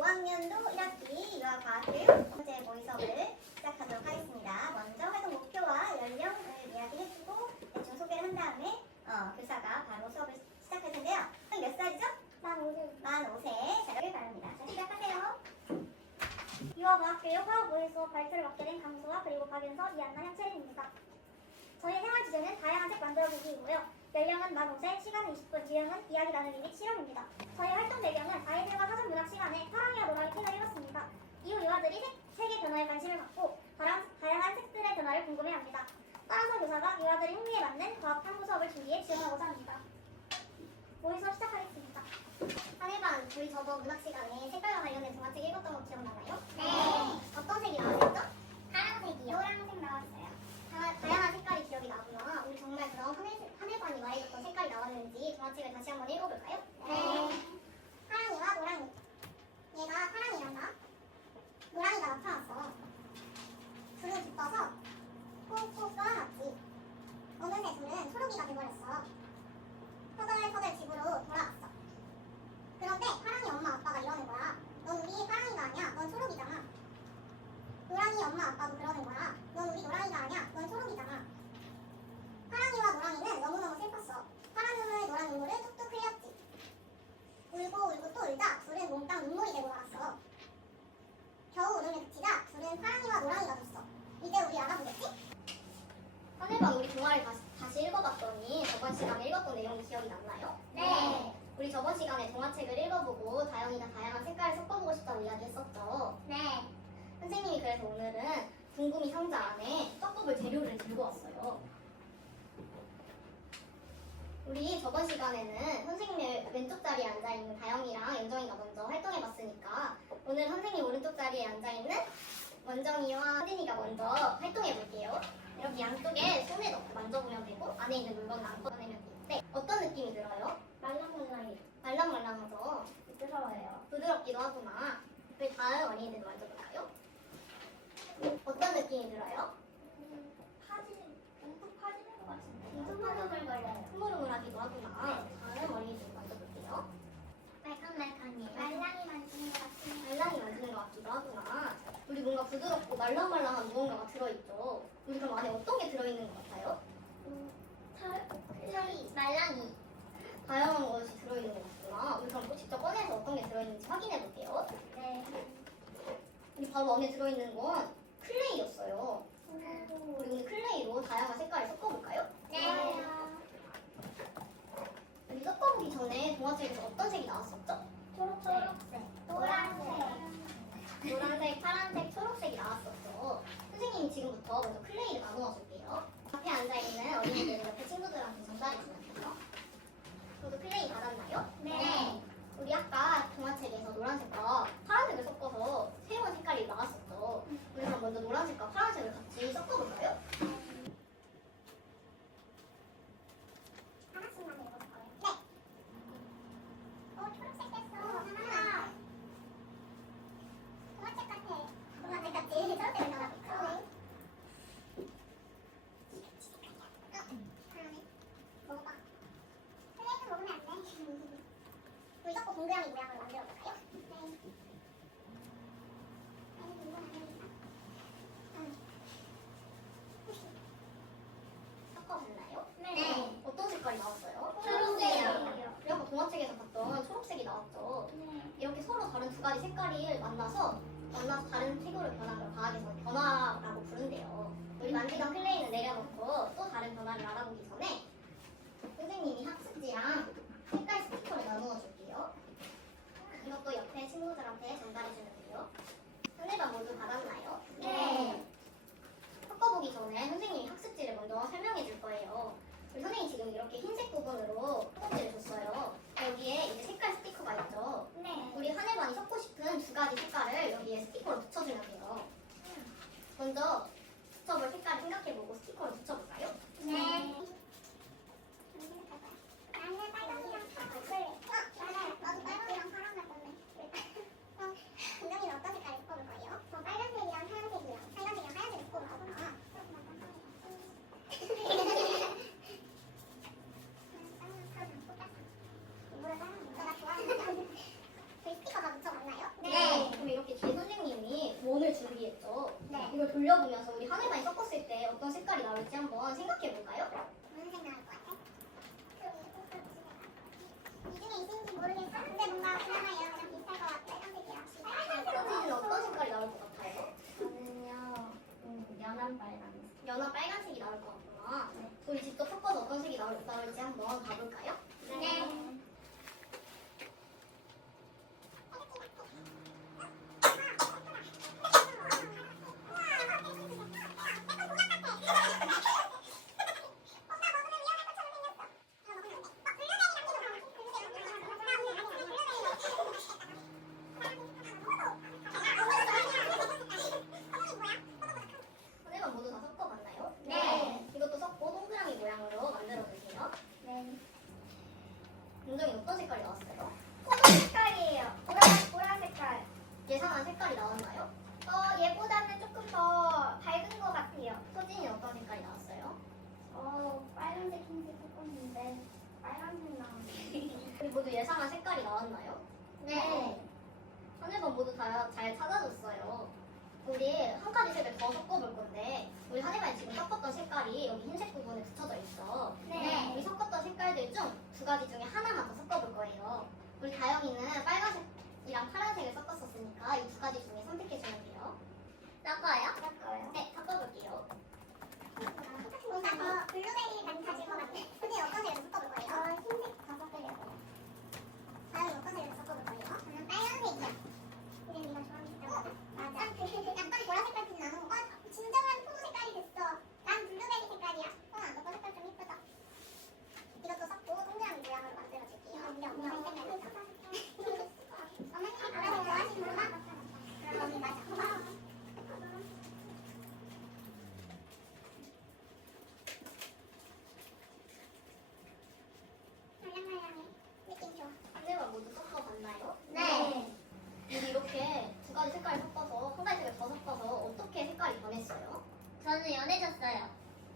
5학년도 1학기 유아과학교육 첫 번째 모의 수업을 시작하도록 하겠습니다. 먼저 활동 목표와 연령을 이야기해주고 대충 소개를 한 다음에 교사가 바로 수업을 시작할 텐데요. 몇 살이죠? 만 5세. 자, 여기 바랍니다. 자, 시작하세요. 유아과학교육 화학 모의 수업 발표를 맡게 된 강수아 그리고 박윤서, 이한나, 현채린입니다. 저희 생활 주제는 다양한 책 만들어보기이고요. 연령은 만 5세, 시간은 20분, 유형은 이야기 나누기 및 실험입니다. 저희 활동 배경은 아이들과 사전 문학 시간에 파랑이와 노랑이 책을 읽었습니다. 이후 유아들이 책의 변화에 관심을 갖고 다양한 책들의 변화를 궁금해합니다. 따라서 교사가 유아들의 흥미에 맞는 과학 탐구 수업을 준비해 지원하고자 합니다. 모의 수업 시작하겠습니다. 한해반 저희 저번 문학 시간에 색깔과 관련된 동화책 읽었던 거 기억나나요? 네. 어떤 색이 나왔었죠? 파란색이요. 노란색 나왔어요. 다양한 색깔이 기억이 나구나. 우리 정말 그럼 한해반이 말해줬던 색깔이 나왔는지 동화책을 다시 한번 읽어볼까요? 네. 파랑이와 노랑이. 얘가 파랑이란다. 노랑이가 나타났어. 둘은 기뻐서 꽁꽁 껴안았지. 어느새 둘은 초록이가 돼버렸어. 터덜터덜 집으로 돌아왔어. 그런데 파랑이 엄마 아빠가 이러는 거야. 넌 우리 파랑이가 아니야. 넌 초록이잖아. 노랑이 엄마 아빠도 그러는 거야. 넌 우리 노랑이가 아니야. 넌 초록이잖아. 파랑이와 노랑이는 너무너무 슬펐어. 파란 눈물, 노란 눈물을 뚝뚝 흘렸지. 울고 울고 또 울다 둘은 몽땅 눈물이 되고 말았어. 겨우 울음을 그치자 둘은 파랑이와 노랑이가 됐어. 이제 우리 알아보겠지? 한해반 우리 동화를 다시 읽어봤더니 저번 시간에 읽었던 내용이 기억이 났나요? 네. 우리 저번 시간에 동화책을 읽어보고 다양한 색깔을 섞어보고 싶다고 이야기했었죠. 네. 선생님이 그래서 오늘은 궁금이 상자 안에 섞어볼 재료를 들고 왔어요. 우리 저번 시간에는 선생님의 왼쪽 자리에 앉아있는 다영이랑 연정이가 먼저 활동해봤으니까 오늘 선생님 오른쪽 자리에 앉아있는 원정이와 혜진이가 먼저 활동해볼게요. 이렇게 양쪽에 손에 넣고 만져보면 되고 안에 있는 물건을 안 꺼내면 되는데 어떤 느낌이 들어요? 말랑말랑해요. 말랑말랑해서 부드러워요. 부드럽기도 하구나. 우리 다음 어린이들 만져볼까요? 어떤 느낌이 들어요? 뭉툭 파지는 것 같은데. 흐물흐물거려요. 흐물흐물하기도 하구나. 다음 어린이들 만져볼게요. 말캉말캉해요. 말랑이 만지는 것 같은데. 말랑이 만지는 것 같기도 하구나. 우리 뭔가 부드럽고 말랑말랑한 무언가가 들어있죠. 우리 그럼 안에 어떤 게 들어있는 것 같아요? 털이 말랑이. 다양한 것이 들어있는 것 같구나. 우리 그럼 직접 꺼내서 어떤 게 들어있는지 확인해 볼게요. 네. 우리 바로 안에 들어있는 건 클레이였어요. 우리 오늘 클레이로 다양한 색깔을 섞어볼까요? 네. 우리 섞어보기 전에 동화책에서 어떤 색이 나왔었죠? 초록색. 노란색. 노란색, 파란색, 초록색이 나왔었죠. 선생님이 지금부터 먼저 클레이를 나누어 줄게요. 앞에 앉아있는 어린이들은 옆에 친구들한테 전달해 주면 돼요. 저도 클레이 받았나요? 네. 우리 아까 동화책에서 노란색과 파란색을 섞어서 새로운 색깔이 나왔었죠. 우리 그럼 먼저 노란색과 파란색을 같이 섞어볼까요? 하나씩만 읽어볼 거예요. 네. 초록색 됐어. 하나. 동화책 같아. 노란색 같이 초록색을 나눠볼까요? 다음에 먹어봐. 플레이트 먹으면 안 돼. 우리 섞고 동그라미 모양을 만들어볼까요? 네. 아니, 이건 안 되겠다. 섞어볼나요? 네. 어떤 색깔이 나왔어요? 초록색이요. 우리 아까 동화책에서 봤던 초록색이 나왔죠. 네. 이렇게 서로 다른 두 가지 색깔이 만나서 다른 색으로 변한 걸 과학에서 변화라고 부른대요. 우리 만지던 클레이는 내려놓고 또 다른 변화를 알아보기 전에 선생님이 학습지랑 색깔 스티커를 나누어 줄게요. 이것도 옆에 친구들한테 전달해주면 돼요. 한해반 모두 받았나요? 네. 섞어보기 전에 선생님이 학습지를 먼저 설명해 줄 거예요. 우리 선생님이 지금 이렇게 흰색 부분으로 학습지를 줬어요. 여기에 이제 색깔 스티커가 있죠. 네. 우리 한해반이 섞고 싶은 두 가지 색깔을 여기에 스티커로 붙여주면 돼요. 먼저 붙여볼 색깔을 생각해보고 스티커를 붙여볼까요? 네. 나는 빨강이랑 파랑 할래. 맞아요. 나도 빨강이랑 파랑 할 건데. 은정이는 어떤 색깔을 섞어볼 거예요? 저 빨간색이랑 하얀색이랑. 빨간색이랑 하얀색을 섞어볼 거구나. 이거를 빨간 너가 좋아하는 저희 스티커 다 붙여봤나요? 네. 이걸 돌려보면서 우리 하늘반이 섞었을 때 어떤 색깔이 나올지 한번 생각해 볼까요? 무슨 색 나올 것 같아? 이 중에 있는지 모르겠어. 근데 뭔가 그나마 얘랑 비슷할 것 같아. 빨간색이랑. 서진이는 어떤 색깔이 나올 것 같아요? 저는요, 연한 빨간색. 연한 빨간색이 나올 것 같구나. 우리 직접 섞어서 어떤 색이 나올지 한번 봐볼까요? 네. 하늘반 모두 다 섞어봤나요? 네. 이것도 섞고 동그라미 모양으로 만들어주세요. 네. 은정이 어떤 색깔이 나왔어요? 포도 색깔이에요. 보라 색깔. 예상한 색깔이 나왔나요? 얘보다는 조금 더 밝은 것 같아요. 서진이 어떤 색깔이 나왔어요? 빨간색, 흰색 섞었는데 빨간색 나왔네. 우리 모두 예상한 색깔이 나왔나요? 네. 하늘반 모두 다 잘 찾아줬어요. 우리 한 가지 색을 더 섞어볼 건데 우리 하늘반이 지금 섞었던 색깔이 여기 흰색 부분에 붙여져 있어. 네. 우리 섞었던 색깔들 중 두 가지 중에 하나만 더 섞어볼 거예요. 우리 다영이는 빨간색이랑 파란색을 섞었었으니까 이 두 가지 중에 선택해주면 돼요. 섞어요? 섞어요. 네, 섞어볼게요. 뭔가 블루베리 많이 가질 것 같아. 근데 어떤 색을 섞어볼 거예요? 흰색 더 섞으려고. 다음에 어떤 색을 섞어볼 거예요? 저는 빨간색이야. 근데 네가 좋아하는 색깔 맞아. 약간 보라색 같은 나는 진정한 포도 색깔이 됐어. 난 블루베리 색깔이야. 너거 색깔 좀 예쁘다. 이것도 섞고 동그라미 모양으로 만들어줄게요. 근데 언니가 이 색깔 있어. 어머니 보라색 좋아하시는구나? 그럼 언니 맞아. 고마워. 말랑말랑해. 느낌 좋아. 하늘반 모두 섞어봤나요? 네. 우리 이렇게 두 가지 색깔을 섞어서 한 가지 색을 더 섞어서 어떻게 색깔이 변했어요? 저는 연해졌어요.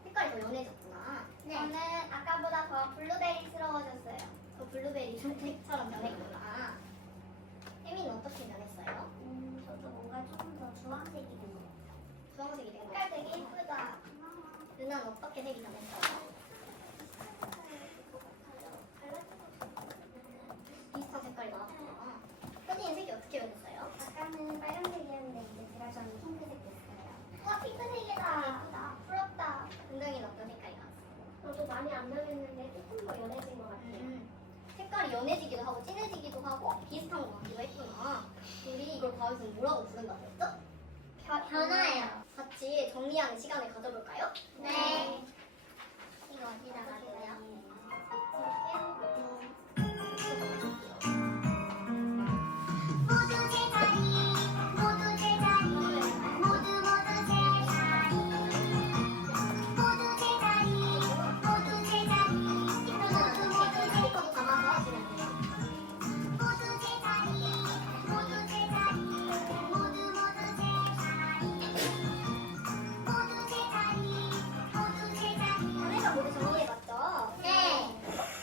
색깔이 더 연해졌구나. 저는 아까보다 더 블루베리스러워졌어요. 그 블루베리 색처럼 변했구나. 혜민은 어떻게 변했어요? 저도 뭔가 조금 더 주황색이 된 것 같아요. 주황색이 된 거 색깔 되게 같아요. 예쁘다. 누나는 어떻게 색이 변했어요? 비슷한 색깔이 나왔구나. 서진이 색이 어떻게 변했어요? 아까는 빨간색이었는데 이제 제가 저는 핑크색 됐어요. 와 핑크색이다. 예쁘다. 부럽다. 은정이는 어떤 색깔이 나왔어요? 저도 많이 안 변했는데 조금 더 연해진 것 같아요. 색깔이 연해지기도 하고 진해지기도 하고 비슷한 것 같기도 했구나. 우리 이걸 과학에서 뭐라고 부른다고 했죠? 변화예요. 같이 정리하는 시간을 가져볼까요? 네. 이거 어디다가 둬요? 모두 제자리 모두 제자리 모두 제자리 모두 제자리 모두 제자리 스티커도 담아서 하시면 돼요. 모두 제자리 모두 제자리 모두 제자리 모두 제자리 하늘반 모두 정리해봤죠? 네.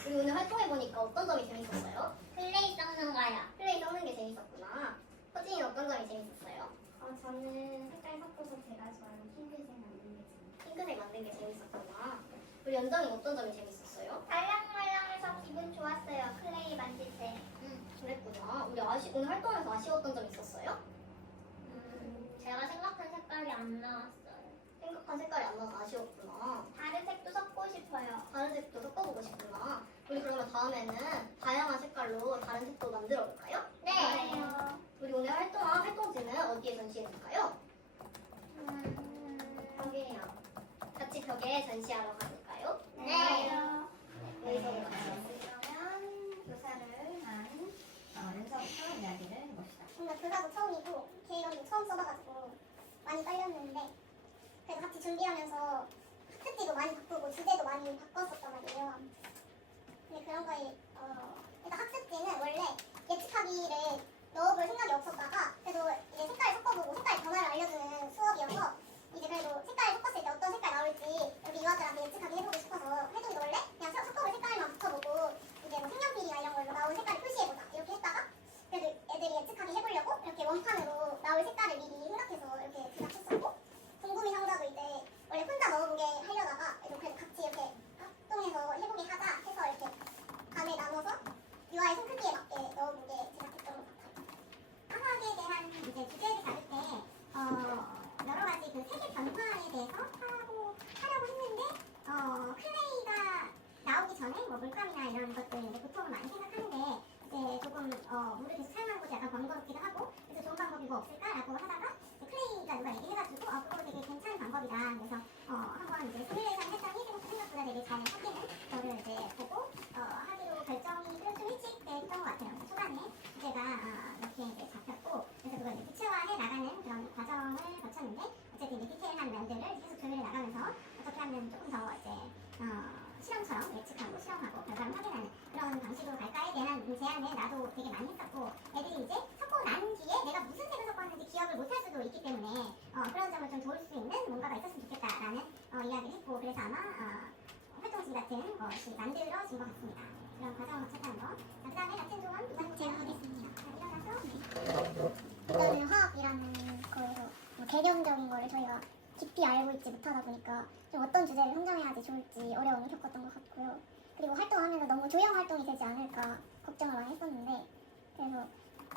우리 오늘 활동해보니까 어떤 점이 재밌었어요? 플레이 섞는 거요. 플레이 섞는 게 재밌었구나. 서진이는 어떤 점이 재밌었어요? 저는 색깔 섞어서 제가 좋아하는 핑크색 만든 게 재밌어요. 핑크색 만든 게 재밌었구나. 우리 연정이는 어떤 점이 재밌었어요? 말랑말랑해서 기분 좋았어요. 클레이 만들 때. 그랬구나. 우리 오늘 활동에서 아쉬웠던 점 있었어요? 제가 생각한 색깔이 안 나왔어요. 생각한 색깔이 안 나서 아쉬웠구나. 다른 색도 섞고 싶어요. 다른 색도 섞어보고 싶구나. 우리 그러면 다음에는 다양한 색깔로 다른 색도 만들어 볼까요? 네. 우리 오늘 활동한 활동지는 어디에 전시해볼까요? 벽에요. 같이 벽에 전시하러 가볼까요? 네. 여기서 같이. 그러면 교사를 한 연서부터 이야기를 해봅시다. 뭔가 교사도 처음이고 계획안도 처음 써봐가지고 많이 떨렸는데 그래도 같이 준비하면서 학습지도 많이 바꾸고 주제도 많이 바꿨었단 말이에요. 근데 그런 거에 일단 학습지는 원래 예측하기를 넣어볼 생각이 없었다가 그래도 이제 색깔 섞어보고 색깔 변화를 알려주는 수업이어서 이제 그래도 색깔 섞었을 때 어떤 색깔 나올지 우리 유아들한테 예측하기 해보고 싶어서 해동이도 원래 그냥 섞어볼 색깔만 붙여보고 이제 뭐 색연필이나 이런 걸로 나온 색깔을 표시해보자 이렇게 했다가 그래도 애들이 예측하기 해보려고 이렇게 원판으로 나올 색깔을 미리 생각해서 이렇게 제작했었고 없을까라고 하다가 클레이가 누가 얘기해가지고 그거 되게 괜찮은 방법이다. 그래서 한번 이제 시뮬레이션 했더니 생각보다 되게 잘 하기는 저를 이제 보고 하기로 결정이 좀 일찍 됐던 것 같아요. 초반에 주제가 이렇게 이제 잡혔고 그래서 그걸 이제 구체화해 나가는 그런 과정을 거쳤는데 어쨌든 이제 디테일한 면들을 계속 조율해 나가면서 어떻게 하면 조금 더 이제 실험처럼 예측하고 실험하고 결과를 확인하는 그런 방식으로 갈까에 대한 제안을 나도 되게 많이 했었고 애들이 이제 섞고 난 뒤에 내가 무슨 색을 섞었는지 기억을 못할 수도 있기 때문에 그런 점을 좀 도울 수 있는 뭔가가 있었으면 좋겠다라는 이야기를 했고 그래서 아마 활동지 같은 것이 만들어진 것 같습니다. 그런 과정을 거쳤다는 거. 그 다음에 같은 조언 이번 제가 하겠습니다. 일어나서 일단은 화학이라는 거에서 개념적인 거를 저희가 깊이 알고 있지 못하다 보니까 좀 어떤 주제를 선정해야지 좋을지 어려움을 겪었던 것 같고요. 그리고 활동하면서 너무 조형 활동이 되지 않을까 걱정을 많이 했었는데 그래서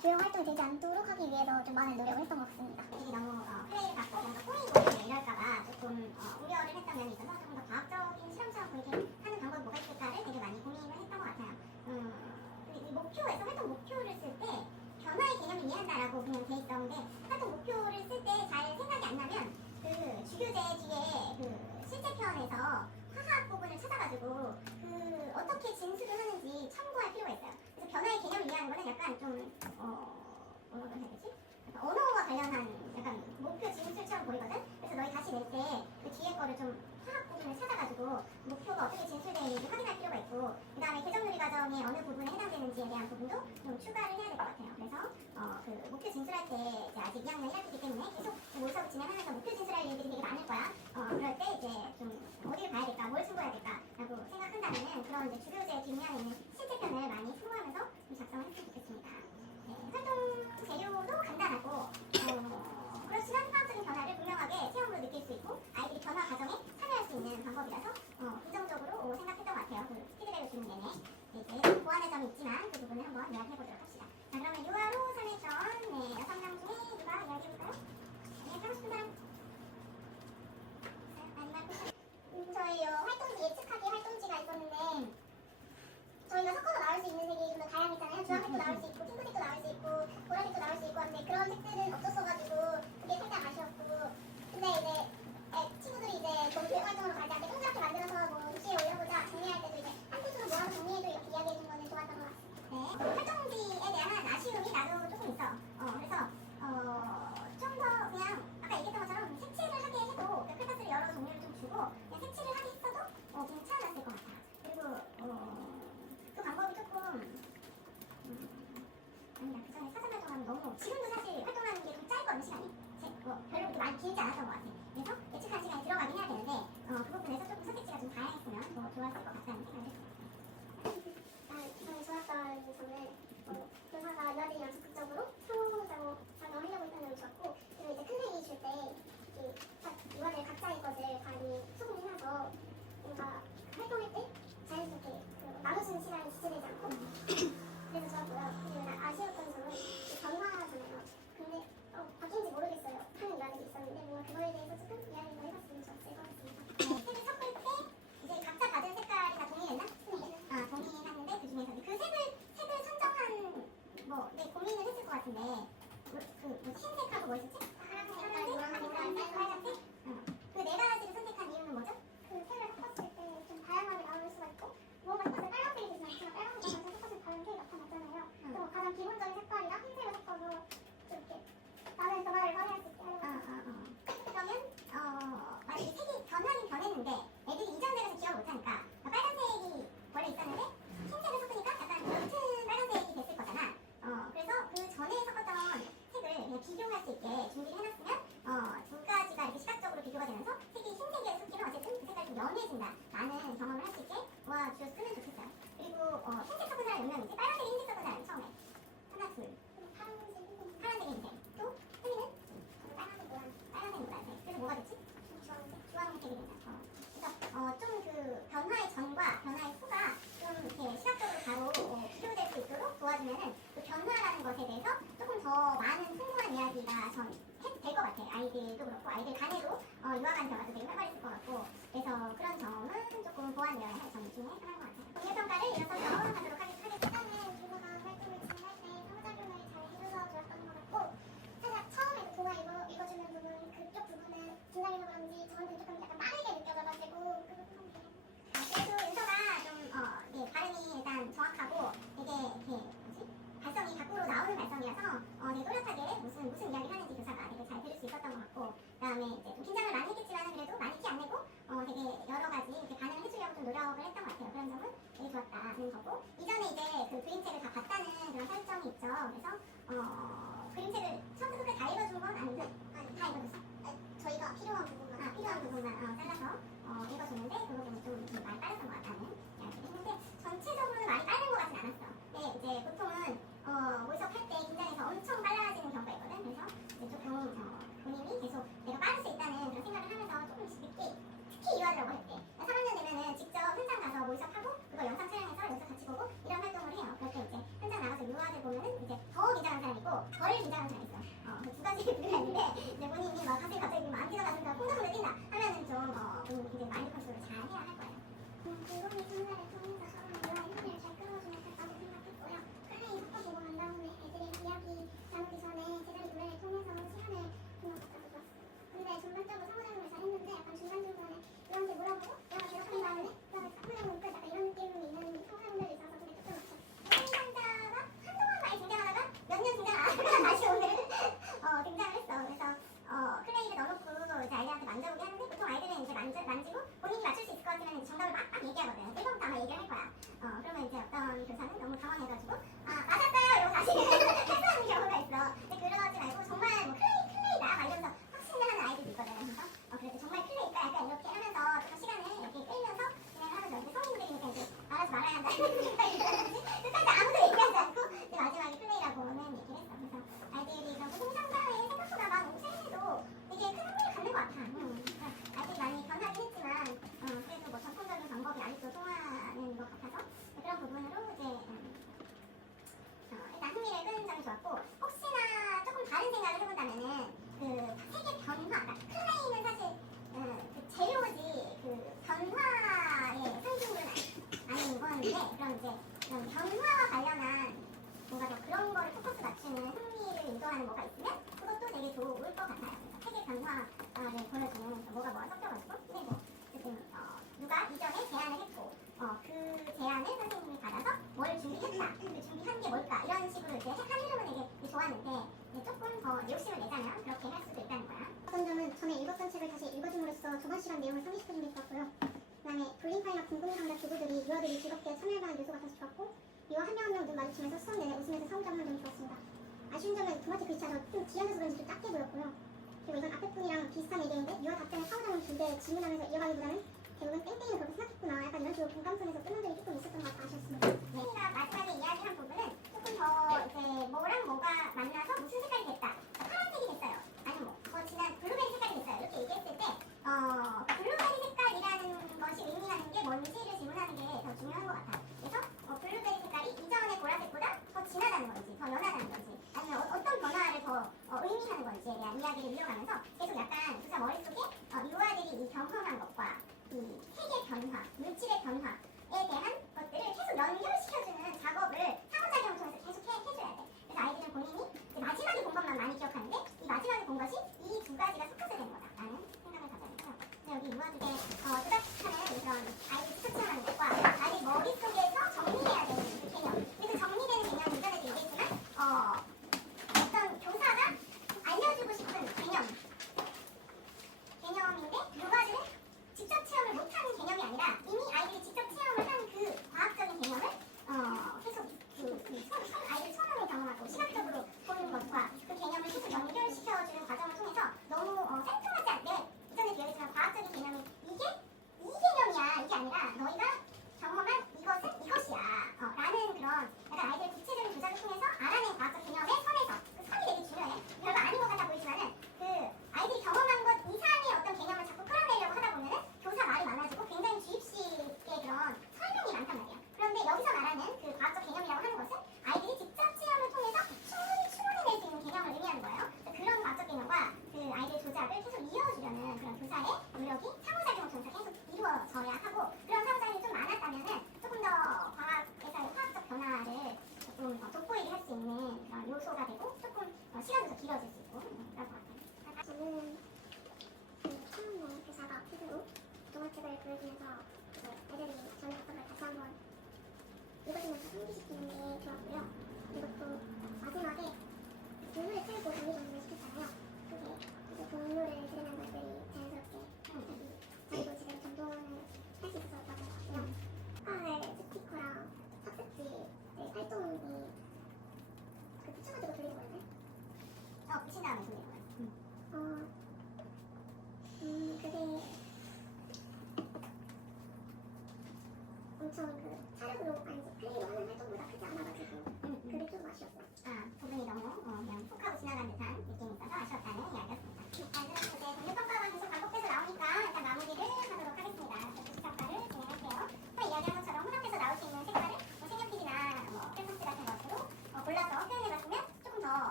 조형 활동이 되지 않도록 하기 위해서 좀 많은 노력을 했던 것 같습니다. 애들이 너무 플레이를 갖고 뭔가 꼬이고 이럴까봐 조금 우려를 했던 면이 있어서 조금 더 과학적인 실험처럼 보이게 하는 방법이 뭐가 있을까를 되게 많이 고민을 했던 것 같아요. 이 목표에서 활동 목표를 쓸 때 변화의 개념을 이해한다라고 그냥 돼 있었는데 활동 목표를 쓸 때 잘 생각이 안 나면 그 주교재 뒤에 그 실제 편에서 화학 부분을 찾아가지고 그 어떻게 진술을 하는지 첨부할 필요가 있어요. 그래서 변화의 개념을 이해하는 거는 약간 좀 뭐라고 해야 되지? 약간 언어와 관련한 약간 목표 진술처럼 보이거든? 그래서 너희 다시 낼 때 그 뒤에 거를 좀 화학 부분을 찾아가지고 목표가 어떻게 진술되어 있는지 확인할 필요가 있고 그 다음에 개정놀이 과정의 어느 부분에 해당되는지에 대한 부분도 좀 추가를 해야 될 것 같아요. 그래서 그 목표 진술할 때 이제 아직 2학년 1학기이기 때문에 계속 몰수업 진행하면서 목표 진술할 일들이 되게 많을 거야. 그럴 때 이제 좀 어디를 봐야 될까, 뭘 참고해야 될까라고 생각한다면 그런 이제 주교재 뒷면에 있는 실제편을 많이 참고하면서 좀 작성을 했으면 좋겠습니다. 네, 활동 재료도 간단하고 그렇지만 화학적인 변화를 분명하게 체험으로 느낄 수 있고 아이들이 변화 과정에 참여할 수 있는 방법이라서 긍정적으로 생각했던 것 같아요. 그 피드백을 주는 내내 이제 보완의 점이 있지만 그 부분을 한번 이야기해보도록 합시다. 자 그러면 유아로 참여했던 6명 중에 누가 이야기해볼까요? 네, 하고 싶은 사람? 마지막 저희 활동지 예측하기 활동지가 있었는데 저희가 섞어서 나올 수 있는 색이 좀 더 다양했잖아요. 주황색도 나올 수 있고 핑크색도 나올 수 있고 보라색도 나올 수 있고 한데 그런 색들은 없었어가지고 그게 살짝 아쉬웠고 근데 이제 친구들이 이제 동시에 활동으로 가지 않게 동그랗게 만들어서 뭐 도시에 올려보자 정리할 때도 이제 한 곳으로 모아서 정리해도 이렇게 이야기해준 거는 좋았던 것 같습니다. 네, 활동지에 대한 아쉬움이 나도 조금 있어. 그래서 좀 더 그냥 아까 얘기했던 것처럼 색칠을 하게 해도 그 클래스를 여러 종류를 좀 주고 그냥 색칠을 하게 했어도 괜찮았을 것 같아. 그리고 그 방법이 조금 아니다. 그 전에 사전 활동하면 너무 지금도 사실 활동하는 게 좀 짧거든 시간이. 별로 그렇게 많이 길지 않았던 것 같아. 그래서 예측한 시간이 들어가긴 해야 되는데 그 부분에서 조금 선택지가 좀 다양했으면 더 좋았을 것 같다는 생각을 했습니다. 저는 좋았던 점은 교사가 유아들이랑 적극적으로 상호작용하려고 했다는 점이 좋았고 그리고 이제 큰 회의 줄때 유아들 각자의 것을 많이 소개를 해서 뭔가 활동할 때 자연스럽게 나눠주는 시간이 지체되지 않고 그래서 좋았고요. 그리고 아쉬웠던 점은 변화잖아요. 근데 바뀐지 모르겠어요. 하는 유아들이 있었는데 뭔가 그거에 대해서 조금 이야기를 해봤으면 좋았을 것 같습니다. 색을 섞을 때 이제 각자 받은 색깔이 다 동일했나? 동일했는데 그 중에서 그 색을 선정한 고민을 했을 것 같은데 흰색하고 뭐 있었지? 파란색, 노란색, 빨간색? 그 네 가지를 선택한 이유는 뭐죠? 그 색을 섞었을 때 좀 다양하게 나올 수가 있고 뭔가 섞었을 때 빨간색이 되진 않지만 빨간색과 섞었을 때 다른 색이 나타나잖아요. 그래서 가장 기본적인 색깔이랑 흰색을 섞어서 이렇게 나는 변화를 화려할 수 있게 하려고 그러면 만약에 색이 변하긴 변했는데 애들이 이전색에서 기억을 못하니까 빨간색이 원래 있었는데 흰색을 섞으니까 약간 옅은 빨간색이 됐을 거잖아. 그래서 그 전에 섞었던 색을 그냥 비교할 수 있게 준비를 해놨으면 두 가지가 이렇게 시각적으로 비교가 되면서 색이 흰색에 섞이면 어쨌든 그 색깔이 좀 연해진다 라는 경험을 할 수 있게 도와주었으면 좋겠어요. 그리고 흰색 섞은 사람이 몇 명이지? 빨간색 흰색 섞은 사람이 처음에 하나 둘 파란색 흰색 또 혜미는? 빨간색 노란색 그래서 뭐가 됐지? 주황색이 된다. 그래서 좀 그 변화의 전과 변화의 후가 좀 이렇게 시각적으로 바로 비교될 수 있도록 도와주면은 그 변화라는 것에 대해서 조금 더 많은 풍부한 이야기가 될 것 같아. 아이들도 그렇고 아이들 간에도 유아간 대화도 되게 활발했을 것 같고 그래서 그런 점은 조금 보완되어야 할 점 중에 하나인 것 같아요. 동료평가를 이어서 하도록 하겠습니다. 일단은 교사가 활동을 진행할 때 상호작용을 잘 해줘서 좋았던 것 같고 살짝 무슨 이야기를 하는지 교사가 되게 잘 들을 수 있었던 것 같고, 그다음에 이제 좀 긴장을 많이 했겠지만 그래도 많이 티 안 내고 되게 여러 가지 이렇게 반응을 해주려고 좀 노력을 했던 것 같아요. 그런 점은 되게 좋았다는 거고, 이전에 이제 그 그림책을 다 봤다는 그런 설정이 있죠. 그래서 그림책을 처음부터 끝까지 다 읽어준 건 아닌데, 다 읽어줬어. 저희가 필요한 부분만 필요한 부분만 잘라서 읽어줬는데 그 부분이 좀 많이 빠졌던 것 같다는 이야기를 했는데, 전체적으로는 많이 빠른 것 같진 않았어. 근데 이제 보통은 모의수업 할 때 긴장해서 엄청 빨라지는 경우가 있거든. 그래서 이제 조금 본인이 계속 내가 빠를 수 있다는 그런 생각을 하면서 조금씩 늦게, 특히 유아들하고 할 때 3학년 되면은 직접 현장 가서 모의수업하고 그거 영상 촬영해서 여기서 같이 보고 이런 활동을 해요. 그럴 때 이제 현장 나가서 유아들 보면은 이제 더 긴장한 사람이 있고 덜 긴장한 사람이 있어. 그 두 가지 부류가 있는데, 이제 본인이 막 가슴이 갑자기 막 안 뛰어가면서 콩닥콩닥 뛴다 하면은 좀 이제 마인드 컨트롤을 잘 해야 할 거예요. 불공의 순간을 통해서 유아 힘을 잘 끌어주면 됐다고 생각했고요. 클레이 섞어보고 난 다음에 애들이 이야기 나누기 전에 제자리 노래를 통해서 시간을 좀 갖다가 좋았어요. 근데 전반적으로 상호작용을 잘했는데 약간 중간중간에 유아한테 물어보고 내가 대답한 다음에 그다음에 상호작용 끝 약간 이런 느낌이 있는 상호작용들이 있어서 그게 조금 없어요. 상자가 한동안 많이 등장하다가 몇 년 등장 안 하다가 다시 오늘 등장을 했어. 그래서 클레이를 넣어놓고 이제 아이들한테 만져보게 하는데, 보통 아이들은 이제 만지고 본인이 맞출 수 있을 것 같으면 정답을 막 얘기하거든. 1번부터 아마 얘기를 할 거야. 그러면 이제 어떤 교사는 너무 당황해가지고 맞았어요! 이러고 다시 패스하는 경우가 있어. 근데 그러지 말고 정말 뭐 클레이다! 막 이러면서 확신을 하는 아이들도 있거든. 그래서 그래도 정말 클레이다! 약간 이렇게 하면서 좀 시간을 이렇게 끌면서 진행을 하면서, 이제 성인들이니까 이제 말하지 말아야 한다는 생각이 들었는지 끝까지 아무도 얘기하지 않고 이제 마지막에 클레이라고는 얘기를 했어. 그래서 아이들이 그런 공상사회에 생각보다 막 너무 세해도 되게 큰 흥미를 갖는 것 같아. 아직 많이 변하긴 했지만 그래도 뭐 전통적인 방법이 아직도 통하는 것 같아서 그런 부분으로 이제 일단 흥미를 끄는 점이 좋았고, 혹시나 조금 다른 생각을 해본다면은 그 세계 변화, 그러니까 클레이는 사실 그 재료지 그 변화의 상징물은 아닌 건데, 그럼 이제 그런 변화와 관련한 뭔가 더 그런 거를 포커스 맞추는 흥미를 유도하는 뭐가 있으면 그것도 되게 좋을 것 같아요. 그래서 세계 변화를 보여주는 뭐가 섞여가지고, 근데 뭐 어쨌든 누가 이전에 제안을 했고 그 제안을 선생님이 받아서 뭘 준비했다, 그 준비한 게 뭘까, 이런 식으로 이제 한 흐름은 되게 좋았는데, 이제 조금 더 욕심을 내자면 그렇게 할 수도 있다는 거야. 어떤 점은 전에 읽었던 책을 다시 읽어줌으로써 저번 시간 내용을 상기시켜준 게 좋았고요. 그다음에 볼링파이나 궁금상자 교구들이 유아들이 즐겁게 참여해가는 요소가 다시 좋았고, 유아 한 명 한 명 눈 마주치면서 수업 내내 웃으면서 상호작용한 점이 좋았습니다. 아쉬운 점은 도마티 글자가 좀 뒤앉아서 그런지 좀 작게 보였고요. 그리고 이건 앞에 분이랑 비슷한 얘기인데, 유아 답변을 상호작용 줄때 질문하면서 이어가기보다는 대부분 땡땡이는 그렇게 생각했구나, 약간 이런 식으로 공감선에서 끝난 적이 조금 있었던 것 같아 아쉬웠습니다. 가 마지막에 이야기한 부분은 조금 더 이제 뭐랑 뭐가 만나서 무슨 색깔이 됐다, 파란색이 됐어요, 아니면 뭐 더 진한 블루베리 색깔이 됐어요, 이렇게 얘기했을 때 블루베리 색깔이라는 것이 의미하는 게 뭔지를 질문하는 게 더 중요한 것 같아. 그래서 블루베리 색깔이 이전의 보라색보다 더 진하다는 건지 더 연하다는 건지, 아니면 어떤 변화를 더 의미하는 건지에 대한 이야기를 이어가면서 계속 약간 교사 머릿속에 유아들이 이 경험한 것과 이 색의 변화, 물질의 변화에 대한 것들을 계속 연결시켜주는 작업을 상호작용을 통해서 계속 해줘야 돼. 그래서 아이들은 본인이 이제 마지막에 본 것만 많이 기억하는데, 이 마지막에 본 것이 이 두 가지가 섞여서 되는 거다라는 생각을 가져야겠고요. 여기 유아들의 뜨겁하는 그런 아이들 스포츠하는 것과 아이들 머릿속에서 정리해야 되는 그 개념. 그래서 정리되는 개념은 이전에도 얘기했지만 어떤 교사가 알려주고 싶은 개념인데, 유아들은 직접 체험을 못하는 개념이 아니라 이미 아이들이 직접 체험을 한 그 과학적인 개념을 계속 아이들 손으로 경험하고 시각적으로 보는 것과 그 개념을 계속 연결시켜주는 과정을 통해서 너무 생뚱하지 않게, 이전에 얘기했지만 과학적인 개념이 이게 이 개념이야, 이게 아니라 너희가 경험한 이것은 이것이야 라는 그런 약간 아이들의 구체적인 조작을 통해서 알아낸 과학적 개념의 선에서, 그 선이 되게 중요해. 별거 아닌 것 같아 보이지만은 그 아이들이 경험한 것 이상의 어떤 개념을 자꾸 끌어내려고 하다 보면은 교사 말이 많아지고 굉장히 주입식 있게 그런 설명이 많단 말이야. 그런데 여기서 말하는 그 과학적 개념이라고 하는 것은 아이들이 직접 체험을 통해서 충분히 추론해낼 수 있는 개념을 의미하는 거예요. 그런 과학적 개념과 그 아이들의 조작을 계속 이어주려는 그런 교사의 노력이 상호작용을 통해서 계속 이루어져야 하고, 그런 상호작용이 좀 많았다면은 조금 더 과학에서의 화학적 변화를 조금 돋보이게 할 수 있는 그런 요소가 되고, 조금 시간도 더 길어질 수 있고 그럴 것 같아요. 저는 처음에 교사가 필두로 동화책을 보여주면서 애들이 전에 봤던 걸 다시 한번 읽어주면서 상기시키는 게 좋았고요. 그리고 또 마지막에 눈을 틀고 정리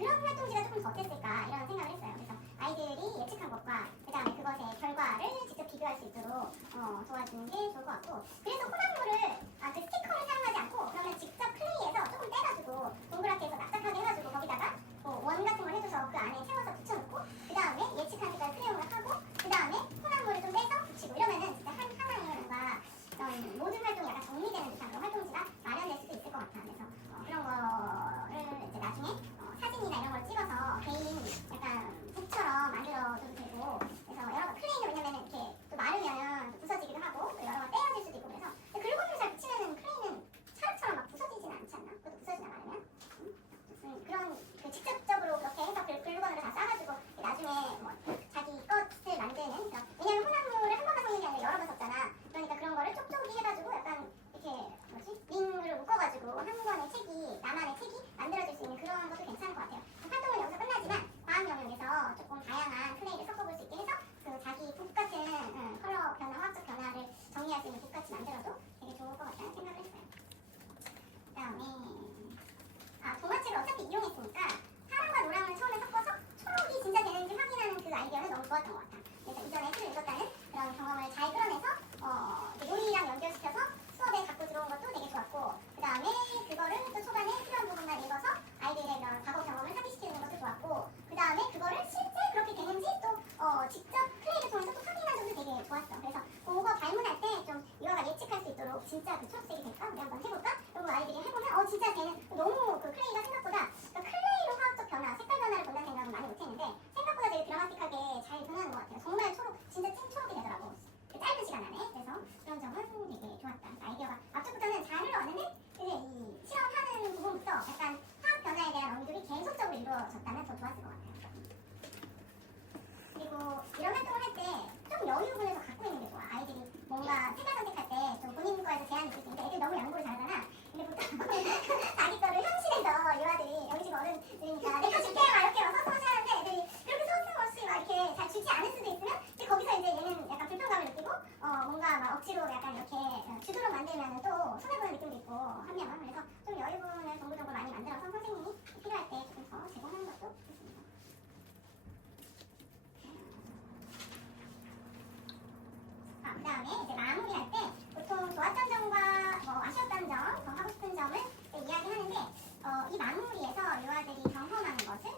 그런 활동지가 조금 더 어땠을까 이런 생각을 했어요. 그래서 아이들이 예측한 것과 그 다음에 그것의 결과를 직접 비교할 수 있도록 도와주는 게 좋을 것 같고, 그래서 혼합물을 그 스티커를 사용하지 않고 그러면 직접 클레이에서 조금 떼가지고 동그랗게 해서 납작하게 해가지고 거기다가 원 같은 걸 해줘서 그 안에 채워서 붙여놓고 그 다음에 예측한 색깔 크레용을 하고 그 다음에 혼합물을 좀 떼서 붙이고 이러면은 진짜 하나의 뭔가 모든 활동이 약간 정리되는 듯한 그런 활동지가 마련될 수도 있을 것 같아. 그래서 그런 거를 이제 나중에 사진이나 이런 걸 찍어서 개인 약간 북처럼 만들어줘도 되고, 그래서 여러 번 클레이는 왜냐면은 이렇게 또 마르면은 부서지기도 하고 또 여러 번 떼어질 수도 있고, 그래서 근데 글루건을 잘 붙이면은 클레이는 찰흙처럼 막 부서지진 않지 않나? 그것도 부서지나 마르면? 그런 그 직접적으로 그렇게 해서 글루건으로 다 싸가지고 나중에 뭐 자기 것을 만드는 그런, 왜냐면 혼합물을 한 번만 섞는 게 아니라 여러 번 섞잖아. 그러니까 그런 거를 쪽쪽이 해가지고 약간 이렇게 뭐지? 링으로 묶어가지고 한 권의 책이, 나만의 책이 만들어질 수 있는 그런 것도 괜찮을 것 같아요. 활동은 여기서 끝나지만 과학 영역에서 조금 다양한 클레이를 섞어볼 수 있게 해서 그 자기 북 같은 컬러 변화, 화학적 변화를 정리할 수 있는 북 같이 만들어도 되게 좋을 것 같다는 생각을 했어요. 그 다음에 동화책을 어차피 이용했으니까 파랑과 노랑을 처음에 섞어서 초록이 진짜 되는지 확인하는 그 아이디어는 너무 좋았던 것 같아. 그래서 이전에 책을 읽었다는 그런 경험을 잘 끌어내서 요리랑 연결시켜서 수업에 갖고 들어온 것도 되게 좋았고, 그 다음에 그거를 또 초반에 필요한 부분만 읽어서 아이들의 그런 과거 경험을 상기시키는 것도 좋았고, 그 다음에 그거를 실제 그렇게 되는지 또 직접 플레이를 통해서 또 확인한 점도 되게 좋았어. 그래서 그거 발문할 때 좀 유아가 예측할 수 있도록 진짜 그 초록색이 될까? 우리 한번 해볼까? 그리고 아이들이 해보면 진짜 걔는 너무 그 클레이가 생각보다 클레이로 화학적 변화, 색깔 변화를 본다는 생각은 많이 못했는데 생각보다 되게 드라마틱하게 잘 변하는 것 같아요. 정말 초록, 진짜 찐 초록이 되더라고. 그 짧은 시간 안에. 그래서 그런 점은 되게 좋았다. 아이디어가 앞쪽부터는 잘 흘러왔는데 이제 이 실험하는 부분부터 약간 화학 변화에 대한 언급이 계속적으로 이루어졌다면 더 좋았을 것 같아요. 그리고 이런 활동을 할 때 좀 여유분을 더 갖고 있는 게 좋아. 아이들이 뭔가 색깔 선택할 때 좀 본인 거에서 제한이 있을 수 있는데 애들이 너무 양보를 잘하잖아. 근데 보통 자기 거를 현실에서 유아들이 여기 지금 어른들이니까 내가 줄게 막 이렇게 서서히 하는데 애들이 그렇게 서슴없이 막 이렇게 잘 주지 않을 수도 있으면 근데 거기서 이제 얘는 약간 불편감을 느끼고 뭔가 막 억지로 약간 이렇게 주도록 만들면 또 손해보는 느낌도 있고 하면, 그래서 좀 여유분을 정도적으로 많이 만들어서 선생님이 필요할 때 조금 더 제공하는 것도 좋습니다. 그 다음에 이제 마무리할 때 보통 좋았던 점과 아쉬웠던 점, 더 하고 싶은 점을 이야기하는데 이 마무리에서 유아들이 경험하는 것을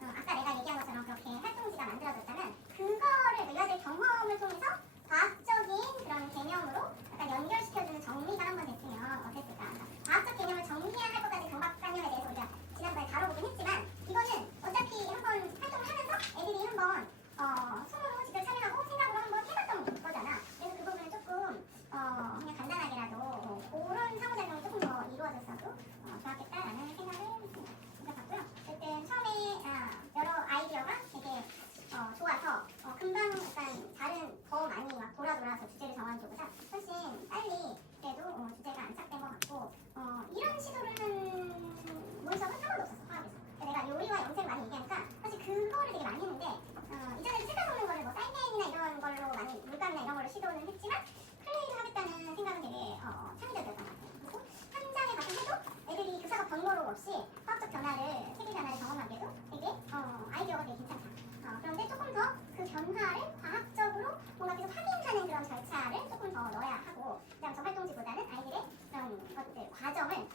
아까 내가 얘기한 것처럼 그렇게 활동지가 만들어졌다면 그거를 유아들 경험을 통해서 과학적인 그런 개념으로 약간 연결시켜주는 정리가 한번 됐으면 어땠을까. 과학적 개념을 정리해야 할 것까지 강박관념에 대해서 우리가 지난번에 다뤄보긴 했지만 이거는 어차피 한번 활동을 하면서 애들이 한번 손으로 직접 참여하고 생각으로 한번 해봤던 거잖아. 그래서 그 부분은 조금 그냥 간단하게라도 그런 상호작용이 조금 더 이루어졌어도 좋았겠다라는 생각을 해봤고요. 어쨌든 처음에 여러 아이디어가 되게 좋아서 금방 약간 다른 더 많이 막 돌아서 주제를 정하는 것보다 훨씬 빨리 그래도 주제가 안착된 것 같고 이런 시도를 한 문서는 한 번도 없었어, 화학에서. 내가 요리와 염색을 많이 얘기하니까 사실 그거를 되게 많이 했는데 이전에도 색깔 섞는 거를 뭐 사인펜이나 이런 걸로 많이 물감이나 이런 걸로 시도는 했지만 클레이를 하겠다는 생각은 되게 창의적이었던 것 같아요. 그리고 현장에 가서 해도 애들이 그 작업 번거로움 없이 화학적 변화를, 색의 변화를 경험하기에도 되게 아이디어가 되게 괜찮다. 그런데 조금 더 그 변화를 과학적으로 뭔가 계속 확인하는 그런 절차를 조금 더 넣어야 하고, 그다음 저 활동지보다는 아이들의 그런 것들, 과정을